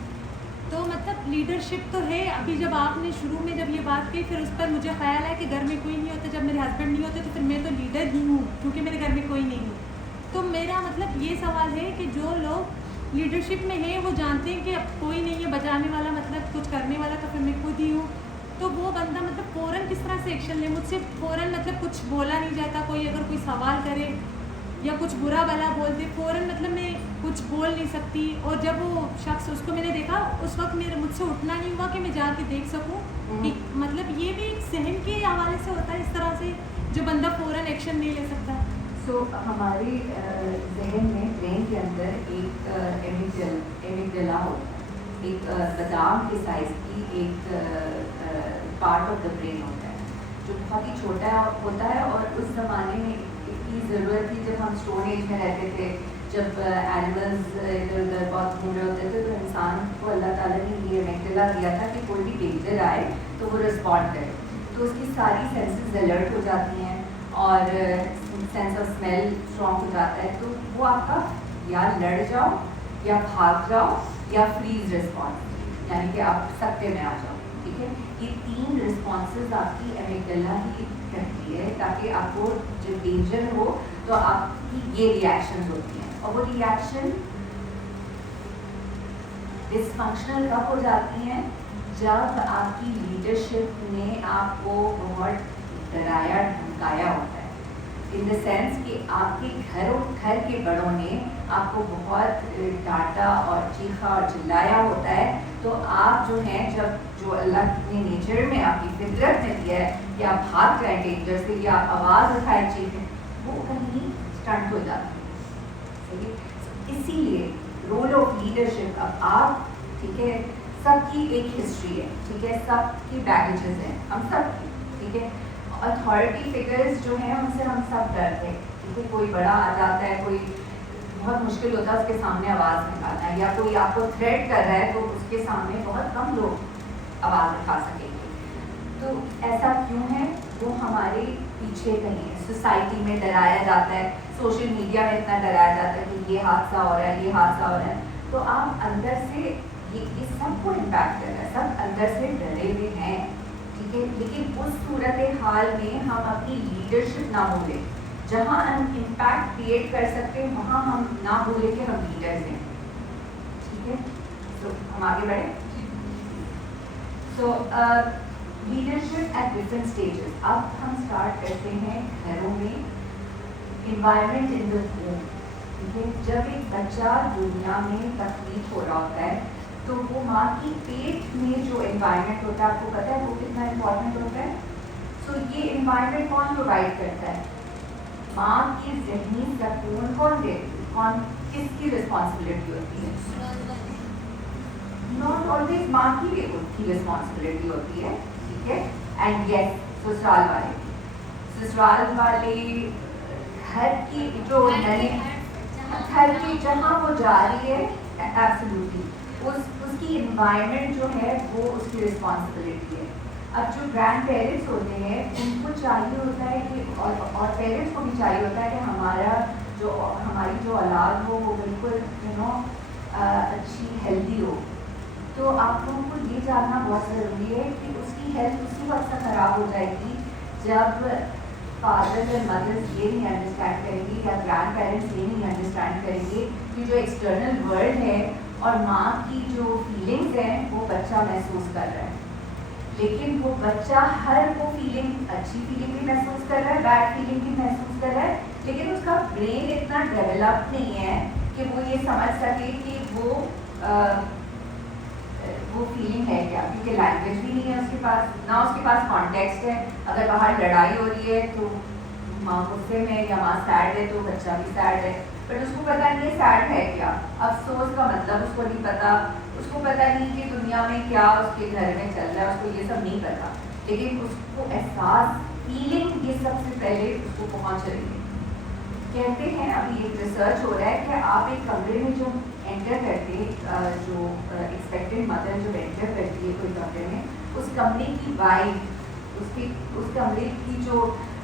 تو مطلب لیڈرشپ تو ہے. ابھی جب آپ نے شروع میں جب یہ بات کی پھر اس پر مجھے خیال ہے کہ گھر میں کوئی نہیں ہوتا, جب میرے ہسبینڈ نہیں ہوتے تو پھر میں تو لیڈر ہی ہوں کیونکہ میرے گھر میں کوئی نہیں ہے. تو میرا مطلب یہ سوال ہے کہ جو لوگ لیڈرشپ میں ہیں وہ جانتے ہیں کہ اب کوئی نہیں ہے بچانے والا, مطلب کچھ کرنے والا, تو پھر میں خود ہی ہوں. تو وہ بندہ مطلب فوراً کس طرح سے ایکشن لے. مجھ سے فوراً مطلب کچھ بولا نہیں جاتا. کوئی اگر کوئی سوال کرے یا کچھ برا بلا بول دے فوراً مطلب میں کچھ بول نہیں سکتی. اور جب وہ شخص, اس کو میں نے دیکھا اس وقت مجھ سے اٹھنا نہیں ہوا کہ میں جا کے دیکھ سکوں. مطلب یہ بھی ذہن کے حوالے سے ہوتا ہے اس طرح سے جو بندہ فوراً ایکشن نہیں لے سکتا. سو ہمارے ذہن میں برین کے اندر ایک ایمیگڈلا ہوتا ہے, ایک بادام کے سائز کی ایک پارٹ آف دا برین ہوتا ہے جو بہت ہی چھوٹا ہوتا ہے. اور اس زمانے میں کی ضرورت تھی جب ہم اسٹون ایج میں رہتے تھے, جب اینیملز ادھر ادھر بہت گھوم رہے ہوتے تھے, تو انسان کو اللہ تعالیٰ نے یہ ایمیگڈلا دیا تھا کہ کوئی بھی ڈینجر آئے تو وہ رسپونڈ کرے. تو اس کی ساری سینسز الرٹ ہو جاتی ہیں اور سینس آف اسمیل اسٹرانگ ہو جاتا ہے. تو وہ آپ کا یا لڑ جاؤ یا بھاگ جاؤ یا فریز رسپانس, یعنی کہ آپ سکتے میں آ جاؤ. ٹھیک ہے, یہ 3 رسپانسز آپ کی ایمیگڈلا ہی کرتی ہے تاکہ آپ کو جب ڈینجر ہو تو آپ کی یہ ریئیکشنز ہوتی ہیں. اور وہ ریئیکشن ڈسفنکشنل کب ہو جاتی ہیں, جب آپ کی لیڈرشپ نے آپ کو بہت ڈرایا دھمکایا ہوتا ہے. ان دا سینس کہ آپ کے گھر کے بڑوں نے آپ کو بہت ڈانٹا اور چیخا اور چلایا ہوتا ہے. تو آپ جو ہیں, جو اللہ نے نیچر میں آپ کی فطرت میں دیا ہے کہ آپ بھاگ جائیں ڈینجر سے یا آپ آواز اٹھائیں چیخیں, وہ کہیں اسٹنٹ ہو جاتی ہے. اسی لیے رول آف لیڈرشپ, اب آپ ٹھیک ہے سب کی ایک ہسٹری ہے, ٹھیک ہے سب کی بیگیجز ہیں, ہم سب کی. ٹھیک ہے, اتھارٹی فگرز جو ہیں ان سے ہم سب ڈرتے ہیں. ٹھیک ہے, کوئی بڑا آ جاتا ہے, کوئی بہت مشکل ہوتا ہے اس کے سامنے آواز نکالنا ہے, یا کوئی آپ کو تھریٹ کر رہا ہے تو اس کے سامنے بہت کم لوگ آواز اٹھا سکیں گے. تو ایسا کیوں ہے, وہ ہمارے پیچھے کہیں ہے. سوسائٹی میں ڈرایا جاتا ہے, سوشل میڈیا میں اتنا ڈرایا جاتا ہے کہ یہ حادثہ ہو رہا ہے, یہ حادثہ ہو رہا ہے. تو آپ اندر سے یہ سب کو امپیکٹ کر رہا ہے, سب اندر سے ڈرے ہوئے ہیں. ٹھیک ہے, لیکن اس صورت حال میں ہم اپنی لیڈرشپ نہ بھولیں. جہاں ہم امپیکٹ کریٹ کر سکتے ہیں وہاں ہم نہ بھولیں کہ ہم لیڈرز ہیں. ٹھیک ہے, تو ہم آگے بڑھیں. So leadership at different stages. اب ہم اسٹارٹ کرتے ہیں گھروں میں, انوائرمنٹ ان دا ہوم. ٹھیک ہے, جب ایک بچہ دنیا میں تخلیق ہو رہا ہوتا ہے تو وہ ماں کی پیٹ میں جو انوائرمنٹ ہوتا ہے, آپ کو پتہ ہے وہ کتنا امپورٹنٹ ہوتا ہے. سو یہ انوائرمنٹ کون پرووائڈ کرتا ہے؟ ماں کی ذہنی سکون کون دے, کون کس کی رسپانسبلٹی ہوتی ہے؟ ناٹ آلویز ماں کی بھی خود کی رسپانسبلٹی ہوتی ہے. ٹھیک ہے, اینڈ یس سسرال والے گھر کی جو گھر کی جہاں وہ جا رہی ہے ایبسلیوٹلی اس کی انوائرمنٹ جو ہے وہ اس کی رسپانسبلٹی ہے. اب جو گرینڈ پیرنٹس ہوتے ہیں ان کو چاہیے ہوتا ہے کہ اور پیرنٹس کو بھی چاہیے ہوتا ہے کہ ہماری جو اولاد ہو وہ بالکل اچھی ہیلدی ہو. تو آپ لوگوں کو یہ جاننا بہت ضروری ہے کہ اس کی ہیلتھ اسی وقت سے خراب ہو جائے گی جب فادرز اینڈ مدرز یہ نہیں انڈرسٹینڈ کریں گے یا گرینڈ پیرنٹس یہ نہیں انڈرسٹینڈ کریں گے کہ جو ایکسٹرنل ورلڈ ہے اور ماں کی جو فیلنگز ہیں وہ بچہ محسوس کر رہا ہے. لیکن وہ بچہ ہر وہ فیلنگ, اچھی فیلنگ بھی محسوس کر رہا ہے, بیڈ فیلنگ بھی محسوس کر رہا ہے, لیکن اس کا برین اتنا ڈیولپ نہیں ہے کہ وہ یہ سمجھ سکے کہ وہ فیلنگ ہے کیا, کیونکہ لینگویج بھی نہیں ہے اس کے پاس, نہ اس کے پاس کانٹیکسٹ ہے. اگر باہر لڑائی ہو رہی ہے تو ماں غصے میں یا ماں سیڈ ہے تو بچہ بھی سیڈ ہے, بٹ اس کو پتہ نہیں ہے سیڈ ہے کیا, افسوس کا مطلب اس کو نہیں پتا, اس کو پتہ نہیں کہ دنیا میں کیا اس کے گھر میں چل رہا ہے, اس کو یہ سب نہیں پتا, لیکن اس کو احساس فیلنگ یہ سب سے پہلے اس کو پہنچ رہی ہے. کہتے ہیں ابھی ایک ریسرچ ہو رہا ہے کہ آپ ایک کمرے میں جو انٹر کرتے, جو ایکسپیکٹڈ مدر جو انٹر کرتی ہے کوئی کمرے میں, اس کمرے کی وائب, اس کمرے کی جو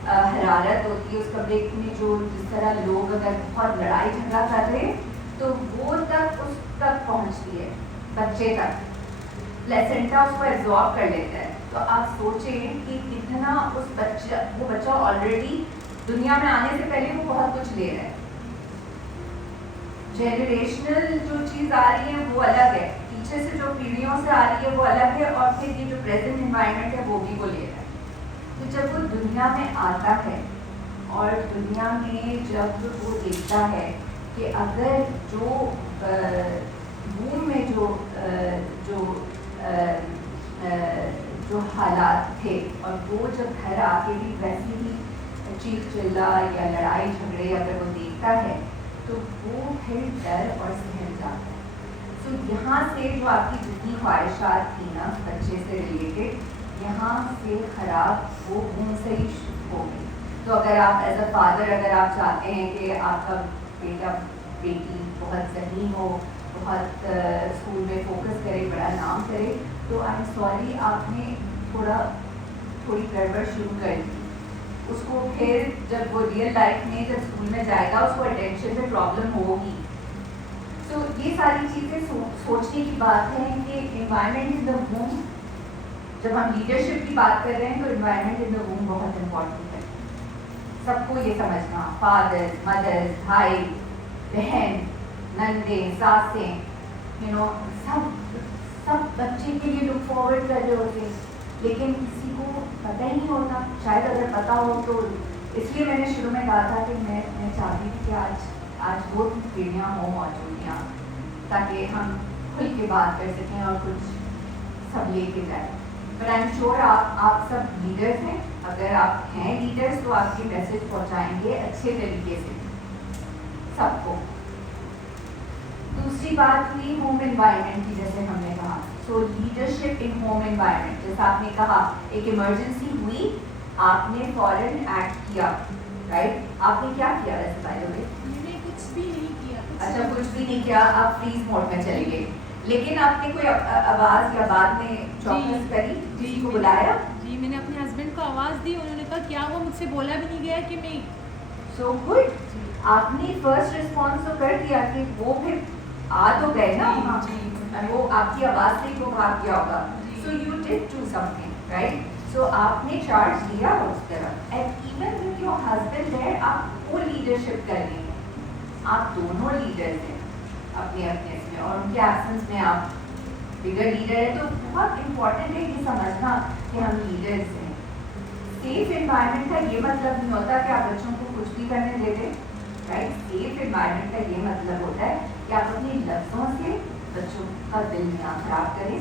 حرارت ہوتی ہے, اس کمرے میں جو جس طرح لوگ اگر بہت لڑائی جھگڑا کر رہے تو وہ تک اس تک پہنچتی ہے بچے تک, پلیسنٹا اس کو ایبزارب کر لیتا ہے. تو آپ سوچیں کہ کتنا وہ بچہ آلریڈی دنیا میں آنے سے پہلے وہ بہت کچھ لے رہا ہے. جنریشنل جو چیز آ رہی ہے وہ الگ ہے, پیچھے سے جو پیڑھیوں سے آ رہی ہے وہ الگ ہے, اور پھر یہ جو پریزنٹ انوائرمنٹ ہے وہ بھی وہ لے رہا ہے. تو جب وہ دنیا میں آتا ہے اور دنیا میں جب وہ دیکھتا ہے کہ اگر وomb میں جو حالات تھے اور وہ جب گھر آ کے بھی ویسے ہی چیخ چلا یا لڑائی جھگڑے اگر وہ دیکھتا ہے تو وہ پھر ڈر اور سہم جاتا ہے. تو یہاں سے جو آپ کی جتنی خواہشات تھیں نا بچے سے ریلیٹڈ, یہاں سے خراب وہ وomb سے ہی ہو گئی. تو اگر آپ ایز اے فادر اگر آپ چاہتے ہیں کہ آپ کا بیٹا بیٹی بہت ذہین ہو, بہت اسکول میں فوکس کرے, بڑا نام کرے, تو آئی ایم سوری آپ نے تھوڑی گڑبڑ شروع کر دی. اس کو پھر جب وہ ریئل لائف میں جب اسکول میں جائے گا اس کو اٹینشن میں پرابلم ہوگی. تو یہ ساری چیزیں سوچنے کی بات ہے کہ انوائرمنٹ ان دا ہوم, جب ہم لیڈرشپ کی بات کر رہے ہیں تو انوائرمنٹ ان دا ہوم بہت امپورٹنٹ ہے. سب کو یہ سمجھنا, فادر مدر بھائی بہن نندے ساسیں سب بچے کے لیے لک فارورڈ کر رہے ہوتے ہیں, لیکن کسی کو پتہ ہی نہیں ہوتا. شاید اگر پتہ ہو تو, اس لیے میں نے شروع میں کہا تھا کہ میں چاہتی تھی کہ آج وہ پیڑھیاں ہوں موجود یہاں, تاکہ ہم کھل کے بات کر سکیں اور کچھ سب لے کے جائیں. بٹ آئی ایم شیور آپ سب لیڈرس ہیں, اگر آپ ہیں لیڈرس تو آپ کے میسج پہنچائیں گے اچھے طریقے سے سب کو. دوسری بات ہوئی ہوم انوائرمنٹ کی, جیسے ہم نے کہا. So leadership in home environment, جیسے آپ نے کہا ایک ایمرجنسی ہوئی, آپ نے فوراً ایکٹ کیا, رائٹ. آپ نے کیا کیا ویسے بائی دا وے؟ میں نے کچھ بھی نہیں کیا. اچھا کچھ بھی نہیں کیا, آپ فریز موڈ میں چلے گئے, لیکن آپ نے کوئی آواز یا بعد میں چوکس کری, کسی کو بلایا؟ جی میں نے اپنے ہسبینڈ کو آواز دی, انہوں نے کہا کیا وہ مجھ سے بولا بھی نہیں گیا کہ میں. سو گڈ, آپ نے فرسٹ رسپانس تو کر دیا کہ وہ پھر آ تو گئے نا وہاں, وہ آپ کی آواز سے وہ بھاگ گیا ہوگا. So you did do something, right. So آپ نے چارج لیا اس طرح, and even with your husband there آپ کو لیڈرشپ کر رہی ہیں, آپ دونوں لیڈرز ہیں اپنے اس میں, اور ان کے ایبسنس میں آپ بگر لیڈر ہے. تو بہت امپورٹنٹ ہے یہ سمجھنا کہ ہم لیڈرز ہیں. سیف انوائرمنٹ کا یہ مطلب نہیں ہوتا کہ آپ بچوں کو کچھ بھی کرنے دے دیں, رائٹ. سیف انوائرمنٹ کا یہ مطلب ہوتا ہے کہ آپ اپنے لفظوں سے بچوں کا دل نہ خراب کریں.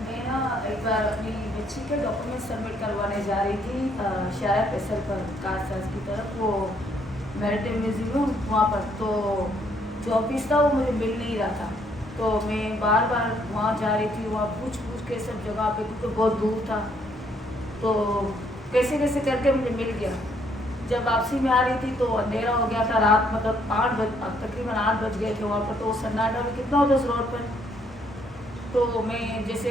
میں نا ایک بار اپنی بچی کے ڈاکومنٹ سبمٹ کروانے جا رہی تھی شارع فیصل پر کارساز کی طرف, وہ میریٹائم میوزیم وہاں پر. تو جو آفس تھا وہ مجھے مل نہیں رہا تھا, تو میں بار بار وہاں جا رہی تھی, وہاں پوچھ کے سب جگہ پہ, کیونکہ بہت دور تھا. تو کیسے کر کے مجھے مل گیا. جب واپسی میں آ رہی تھی تو اندھیرا ہو گیا تھا, رات مطلب تقریباً 8 بج گئے تھے وہاں پر. تو سناٹا میں کتنا ہوتا اس روڈ پر. تو میں جیسے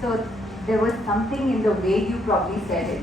So there was something in the way you probably said it.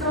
So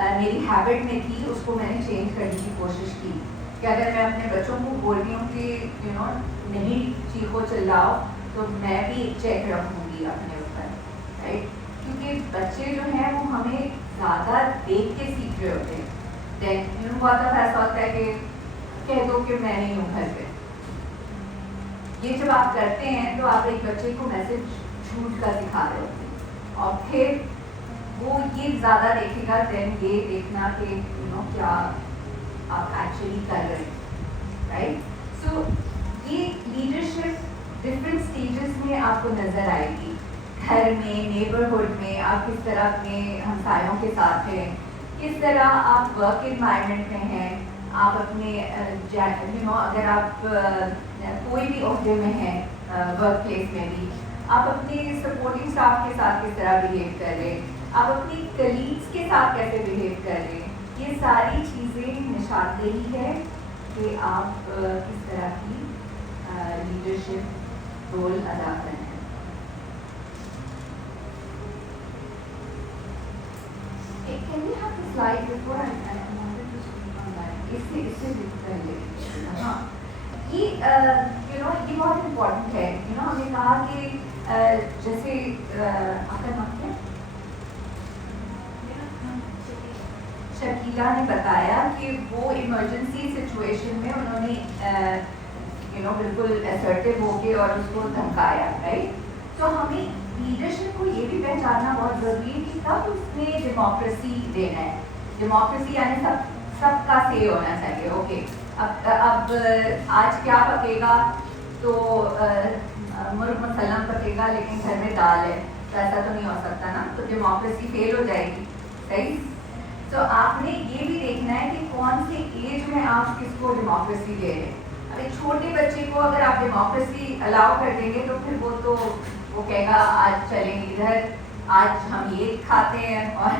میری ہیبٹ میں تھی اس کو میں نے چینج کرنے کی کوشش کی کہ اگر میں اپنے بچوں کو بول رہی ہوں کہ نہیں چیخو چلاؤ تو میں بھی ایک چیک رکھوں گی اپنے اوپر، رائٹ؟ کیونکہ بچے جو ہیں وہ ہمیں زیادہ دیکھ کے سیکھ رہے ہوتے ہیں دین بہت دفعہ ایسا ہوتا ہے کہ کہہ دو کہ میں نہیں ہوں گھر پہ. یہ جب آپ کرتے ہیں تو آپ ایک بچے کو میسج جھوٹ کا سکھا رہے ہوتے ہیں اور پھر وہ یہ زیادہ دیکھے گا دین یہ دیکھنا کہ کیا آپ ایکچولی کر رہے ہیں، رائٹ؟ سو یہ لیڈرشپ ڈفرینٹ اسٹیجز میں آپ کو نظر آئے گی. گھر میں، نیبرہڈ میں آپ کس طرح اپنے ہمسایوں کے ساتھ ہیں، کس طرح آپ ورک انوائرمنٹ میں ہیں، آپ اپنے اگر آپ کوئی بھی عہدے میں ہیں ورک پلیس میں بھی، آپ اپنے سپورٹنگ اسٹاف کے ساتھ کس طرح بہیو کر رہے ہیں، آپ اپنی کلیگس کے ساتھ کیسے بہیو کر رہے ہیں. یہ ساری چیزیں نشاندہی ہے کہ آپ کس طرح کی لیڈرشپ رول ادا کر رہے ہیں. Can we have the slide before I wanted to speak on that? اس سے پہلے ہاں یہ یہ بہت امپورٹنٹ ہے. ہم نے کہا کہ جیسے آپ کا نام کیا؟ شکیلا نے بتایا کہ وہ ایمرجنسی سچویشن میں انہوں نے بالکل اسرٹیو ہو کے اور اس کو دھمکایا، رائٹ؟ تو ہمیں لیڈرشپ کو یہ بھی پہچاننا بہت ضروری ہے کہ کب اس میں ڈیموکریسی دینا ہے. ڈیموکریسی یعنی سب کا سے ہونا چاہیے. اوکے اب آج کیا پکے گا تو مرغ مسلم پکے گا لیکن گھر میں دال ہے، تو ایسا تو نہیں ہو سکتا نا، تو ڈیموکریسی فیل ہو جائے گی. صحیح. تو آپ نے یہ بھی دیکھنا ہے کہ کون سی ایج میں آپ کس کو ڈیموکریسی دے رہے ہیں. اب ایک چھوٹے بچے کو اگر آپ ڈیموکریسی الاؤ کر دیں گے تو پھر وہ کہے گا آج چلیں ادھر، آج ہم یہ کھاتے ہیں، اور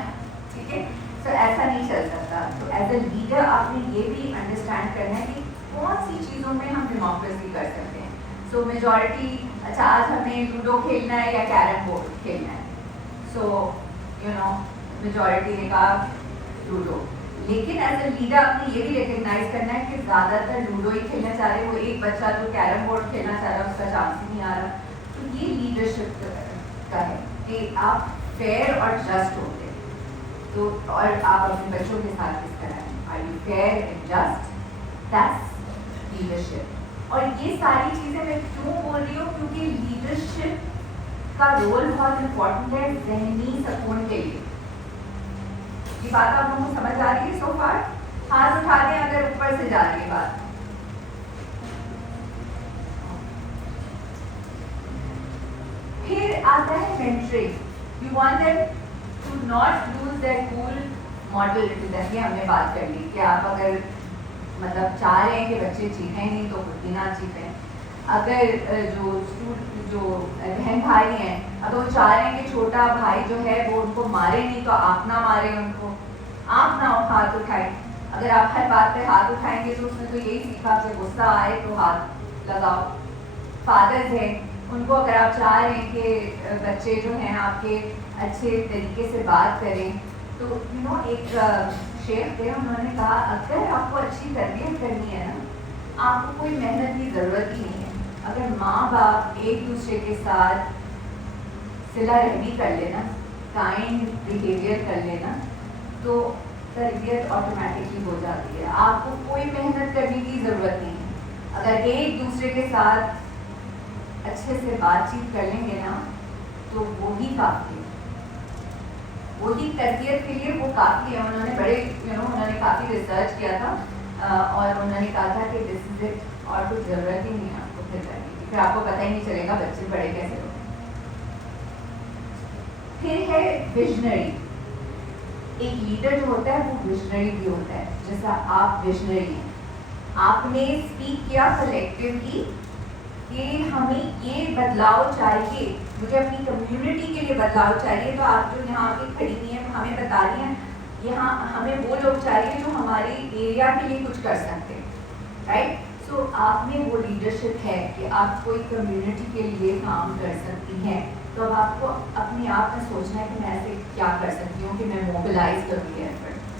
ٹھیک ہے. تو ایسا نہیں چل سکتا. تو ایز اے لیڈر آپ نے یہ بھی انڈرسٹینڈ کرنا ہے کہ کون سی چیزوں میں ہم ڈیموکریسی کر سکتے ہیں. سو میجورٹی اچھا آج ہمیں لوڈو کھیلنا ہے یا کیرم بورڈ کھیلنا ہے، سو میجورٹی نے کہا لوڈو. لیکن ایز اے لیڈر آپ نے یہ بھی ریکگنائز کرنا ہے کہ زیادہ تر لوڈو ہی کھیلنا چاہ رہے، وہ ایک بچہ جو کیرم بورڈ کھیلنا چاہ رہا ہے اس کا چانس ہی نہیں آ رہا. تو یہ لیڈرشپ کا ہے کہ آپ فیئر اور جسٹ ہوتے ہیں. تو اور آپ اپنے بچوں کے ساتھ کس طرح ہیں، are you fair and just, that's leadership. اور یہ ساری چیزیں میں کیوں بول رہی ہوں، کیونکہ لیڈرشپ کا رول بہت امپورٹنٹ ہے ذہنی سکون کے لیے. یہ بات آپ لوگوں کو سمجھ آ رہی ہے سو فار؟ ہاتھ اٹھا دیں اگر اوپر سے جا رہی ہے بات. پھر آتا ہے mentoring. You want them to not lose their cool model. جیسے ہم نے بات کر لی کہ آپ اگر مطلب چاہ رہے ہیں کہ بچے چیخیں نہیں تو خود بھی نہ چیخیں. اگر جو بہن بھائی ہیں اگر وہ چاہ رہے ہیں کہ چھوٹا بھائی جو ہے وہ ان کو مارے نہیں تو آپ نہ ماریں ان کو، آپ نہ ہاتھ اٹھائیں. اگر آپ ہر بات پہ ہاتھ اٹھائیں گے تو اس نے تو یہی سیکھا کہ غصہ آئے تو ہاتھ لگاؤ. فادرز ہیں ان کو اگر آپ چاہ رہے ہیں کہ بچے جو ہیں آپ کے اچھے طریقے سے بات کریں تو ایک شیخ تھے، انہوں نے کہا اگر آپ کو اچھی تربیت کرنی ہے نا آپ کو کوئی محنت کی ضرورت ہی نہیں ہے. اگر ماں باپ ایک دوسرے کے ساتھ صلہ رحمی کر لینا، کائنڈ بیہیویئر کر لینا تو تربیت آٹومیٹکلی ہو جاتی ہے. آپ کو کوئی محنت کرنے کی ضرورت نہیں ہے. اگر ایک دوسرے کے ساتھ اچھے سے بات چیت کر لیں گے نا تو وہی کافی ہے، وہی تربیت کے لیے وہ کافی ہے. انہوں نے بڑے انہوں نے کافی ریسرچ کیا تھا اور انہوں نے کہا تھا کہ دس از اٹ، اور کچھ ضرورت ہی نہیں ہے آپ کو پھر کرنے کی، پھر آپ کو پتہ ہی نہیں چلے گا بچے بڑے کیسے ہوتے ہیں. پھر ہے ویژنری. ایک لیڈر جو ہوتا ہے وہ ویژنری بھی ہوتا ہے، جیسا آپ ویژنری ہیں. آپ نے اسپیک کیا کلیکٹیولی کہ ہمیں یہ بدلاؤ چاہیے، مجھے اپنی کمیونٹی کے لیے بدلاؤ چاہیے. تو آپ جو یہاں پہ کھڑی ہوئی ہیں ہمیں بتا رہی ہیں یہاں ہمیں وہ لوگ چاہیے جو ہمارے ایریا کے لیے کچھ کر سکتے ہیں، رائٹ؟ سو آپ میں وہ لیڈرشپ ہے کہ آپ کوئی کمیونٹی کے لیے کام کر سکتی ہیں. تو اب آپ کو اپنے آپ میں سوچنا ہے کہ میں ایسے کیا کر سکتی ہوں کہ میں موبلائز کروں یہ effort.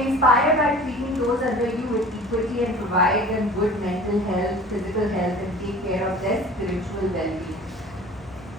Inspire by treating those under you with equity and provide them good mental health, physical health and take care of their spiritual well-being.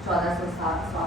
1400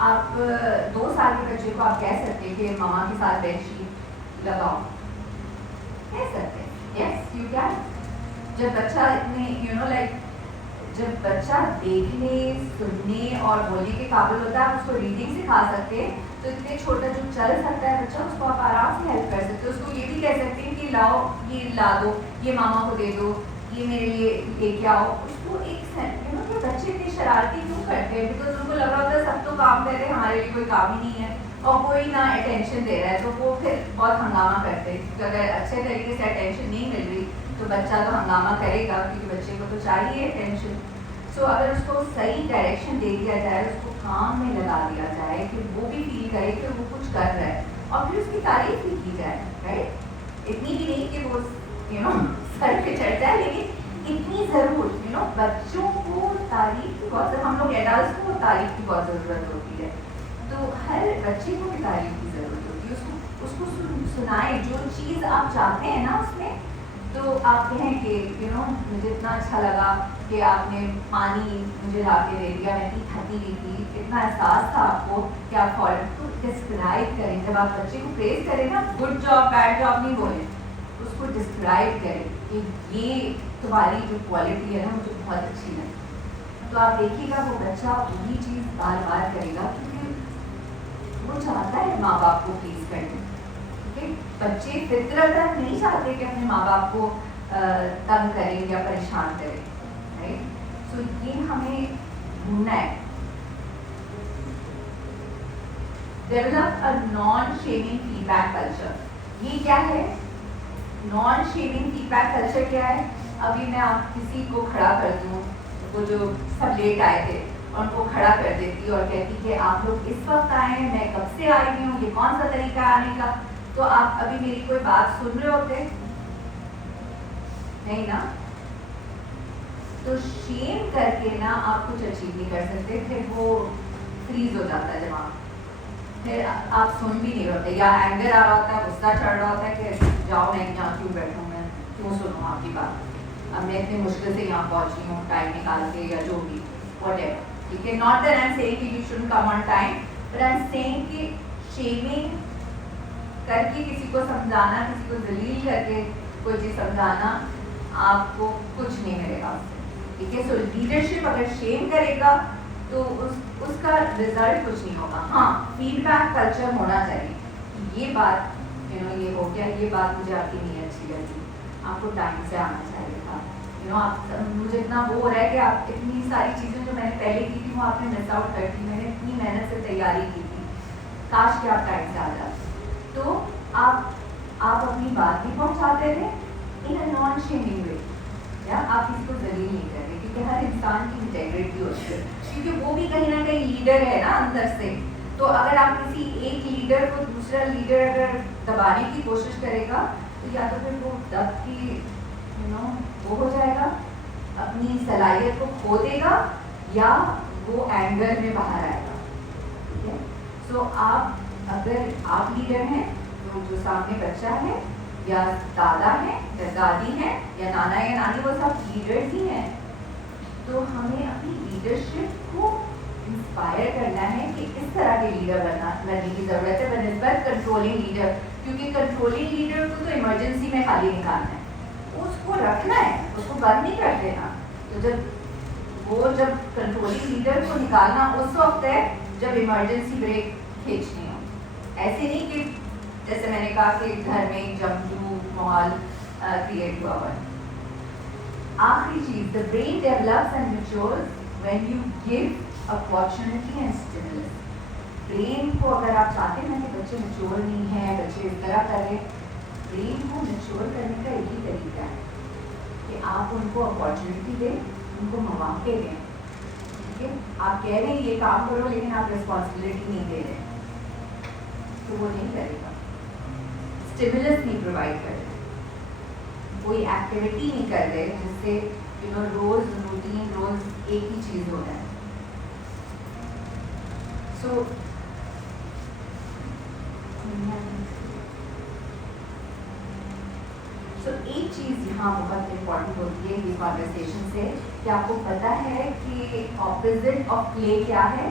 آپ 2 سال کے بچے کو آپ کہہ سکتے ہیں کہ ماما کے ساتھ بیڈ شیٹ لگاؤ، کہہ سکتے ہیں، یس یو کین. جب بچہ اتنے جب بچہ دیکھنے سننے اور بولنے کے قابل ہوتا ہے آپ اس کو ریڈنگ سکھا سکتے ہیں. تو اتنے چھوٹا جو چل سکتا ہے بچہ اس کو آپ آرام سے ہیلپ کر سکتے ہیں. اس کو یہ بھی کہہ سکتے ہیں کہ لاؤ یہ لا دو، یہ ماما کو دے دو، یہ میرے لیے لے کے آؤ. اس کو ایک کہ بچے اتنی شرارتی کیوں کرتے ہیں؟ بیکاز ان کو لگ رہا ہوتا ہے سب تو کام کر رہے ہیں، ہمارے لیے کوئی کام ہی نہیں ہے اور کوئی نہ اٹینشن دے رہا ہے. تو وہ پھر بہت ہنگامہ کرتے ہیں کیونکہ اگر اچھے طریقے سے اٹینشن نہیں مل رہی تو بچہ تو ہنگامہ کرے گا کیونکہ بچے کو تو چاہیے اٹینشن. سو اگر اس کو صحیح ڈائریکشن دے دیا جائے، اس کو کام میں لگا دیا جائے کہ وہ بھی فیل کرے کہ وہ کچھ کر رہا ہے اور پھر اس کی تعریف بھی کی جائے، رائٹ؟ اتنی بھی نہیں کہ وہ سر پہ چڑھ جائے، لیکن اتنی ضرور بچوں کو تعریف کی بہت، ہم لوگ ایڈلٹس کو تعریف کی بہت ضرورت ہوتی ہے. تو ہر بچے کو بھی تعریف کی ضرورت ہوتی ہے. اس کو سنائیں جو چیز آپ چاہتے ہیں نا اس میں. تو آپ کہیں کہ مجھے اتنا اچھا لگا کہ آپ نے پانی مجھے لا کے دے دیا، میں اتنی تھکی ہوئی تھی، اتنا احساس تھا آپ کو کہ آپ فوراً کو ڈسکرائب کریں. جب آپ بچے کو پریز کریں نا، گڈ جاب بیڈ جاب نہیں بولیں، اس کو ڈسکرائب کریں کہ یہ تمہاری جو کوالٹی ہے نا مجھے بہت اچھی لگی. تو آپ دیکھیے گا وہ بچہ وہی چیز بار بار کرے گا کیونکہ وہ چاہتا ہے ماں باپ کو پلیز کرنے. بچے فطرتاً نہیں چاہتے کہ اپنے ماں باپ کو تنگ کریں یا پریشان کریں، رائٹ؟ سو یہ ہمیں ڈھونڈنا ہے. Develop a non shaming feedback culture. یہ کیا ہے؟ Non shaming feedback culture کیا ہے؟ ابھی میں آپ کسی کو کھڑا کر دوں، وہ جو سب لیٹ آئے تھے اور ان کو کھڑا کر دیتی اور کہتی کہ آپ لوگ اس وقت آئے ہیں، میں کب سے آئی ہوئی ہوں، یہ کون سا طریقہ ہے آنے کا. تو آپ ابھی میری کوئی بات سن رہے ہوتے نہیں نا؟ تو شیم کر کے نا آپ کچھ اچیو نہیں کر سکتے. پھر وہ فریز ہو جاتا ہے دماغ، پھر آپ سن بھی نہیں ہوتے، یا اینگر آ رہا ہوتا ہے، غصہ چڑھ رہا ہوتا ہے کہ جاؤ میں یہاں کیوں بیٹھوں، میں کیوں سنوں آپ کی بات، اب میں اتنی مشکل سے یہاں پہنچی ہوں ٹائم نکال کے یا جو بھی واٹ ایور. ٹھیک ہے، not that I am seeing کہ you shouldn't come on time, but I am seeing کہ شیمنگ کر کے کسی کو سمجھانا، کسی کو ذلیل کر کے کوئی چیز سمجھانا آپ کو کچھ نہیں ملے گا. ٹھیک ہے، سو لیڈرشپ اگر شیم کرے گا تو اس کا رزلٹ کچھ نہیں ہوگا. ہاں، فیڈ بیک کلچر ہونا چاہیے کہ یہ بات یہ ہو گیا، یہ بات مجھے آپ کی نہیں اچھی لگی، آپ کو ٹائم سے آنا چاہیے تھا. آپ مجھے اتنا وہ ہو رہا ہے کہ آپ اتنی ساری چیزیں جو میں نے پہلے کی تھی وہ آپ نے مس آؤٹ کر دی، میں نے اتنی محنت سے تیاری کی تھی، کاش کہ آپ ٹائم سے آ جاتے. تو آپ اپنی بات بھی پہنچاتے تھے ان اے نان شیمنگ وے، یا آپ کسی کو ذلیل نہیں کرتے، کیونکہ ہر انسان کی انٹیگریٹی ہوتی ہے، کیونکہ وہ بھی کہیں نہ کہیں لیڈر ہے نا اندر سے. تو اگر آپ کسی ایک لیڈر کو دوسرا لیڈر اگر دبانے کی کوشش کرے گا تو یا تو پھر وہ دب کی وہ ہو جائے گا، اپنی صلاحیت کو کھو دے گا، یا وہ اینگر میں باہر آئے گا. ٹھیک ہے، سو آپ اگر آپ لیڈر ہیں تو جو سامنے بچہ ہے یا دادا ہے یا دادی ہے یا نانا یا نانی، وہ سب لیڈرز ہی ہیں. تو ہمیں اپنی لیڈرشپ کو انسپائر کرنا ہے کہ اس طرح کے لیڈر بننے کی ضرورت ہے بنسبت کنٹرولنگ لیڈر. کیونکہ کنٹرولنگ لیڈر کو تو ایمرجنسی میں خالی نکالنا ہے، اس کو رکھنا ہے، اس کو بند نہیں کر دینا. تو جب کنٹرولنگ لیڈر کو نکالنا اس وقت ہے جب ایمرجنسی بریک کھینچنی ہو. ایسے نہیں کہ جیسے میں نے کہا کہ گھر میں جمجو ماحول کریٹ ہوا ہوا. آخری چیز، the brain develops and matures when you give opportunity and stimulus. Brain کو اگر آپ چاہتے ہیں کہ بچے میچور نہیں ہیں، بچے اس طرح کریں، برین کو میچور کرنے کا ایک ہی طریقہ ہے کہ آپ ان کو اپارچونیٹی دیں، ان کو مواقع دیں. ٹھیک ہے، آپ کہہ رہے ہیں یہ کام کرو لیکن آپ رسپانسبلٹی نہیں دے رہے تو وہ نہیں کرے گا. اسٹیمولس نہیں پرووائڈ کر رہے، کوئی ایکٹیویٹی نہیں کر رہے جس سے روز روٹین روز ایک ہی چیز ہو رہا ہے. سو ایک چیز یہاں بہت امپورٹنٹ ہوتی ہے یہ کانورسیشن سے کہ آپ کو پتہ ہے کہ اپوزٹ آف پلے کیا ہے؟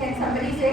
Can somebody say?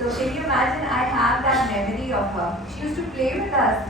So can you imagine? I have that memory of her. She used to play with us.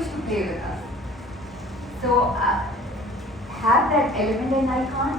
used to play with us. So have that element and I can't,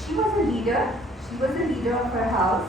She was a leader of her house.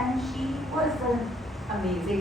and she was an amazing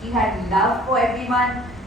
She had love for everyone.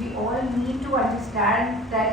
we all need to understand that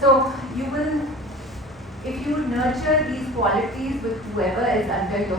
so you will, if you nurture these qualities with whoever is under your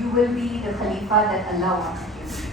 you will be the Khalifa that Allah wants you to be.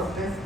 purpose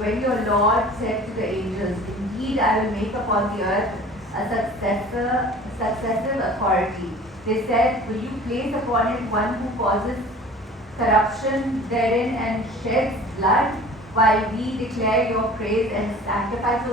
when your Lord said to the angels, indeed I will make upon the earth a successive authority. They said, will you place upon it one who causes corruption therein and sheds blood, while we declare your praise and sacrifice? So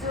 So,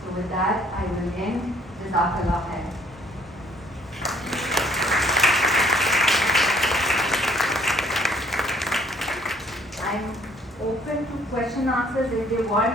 So with that I will end. Jazakallah khair. I'm open to question answers if they want.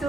So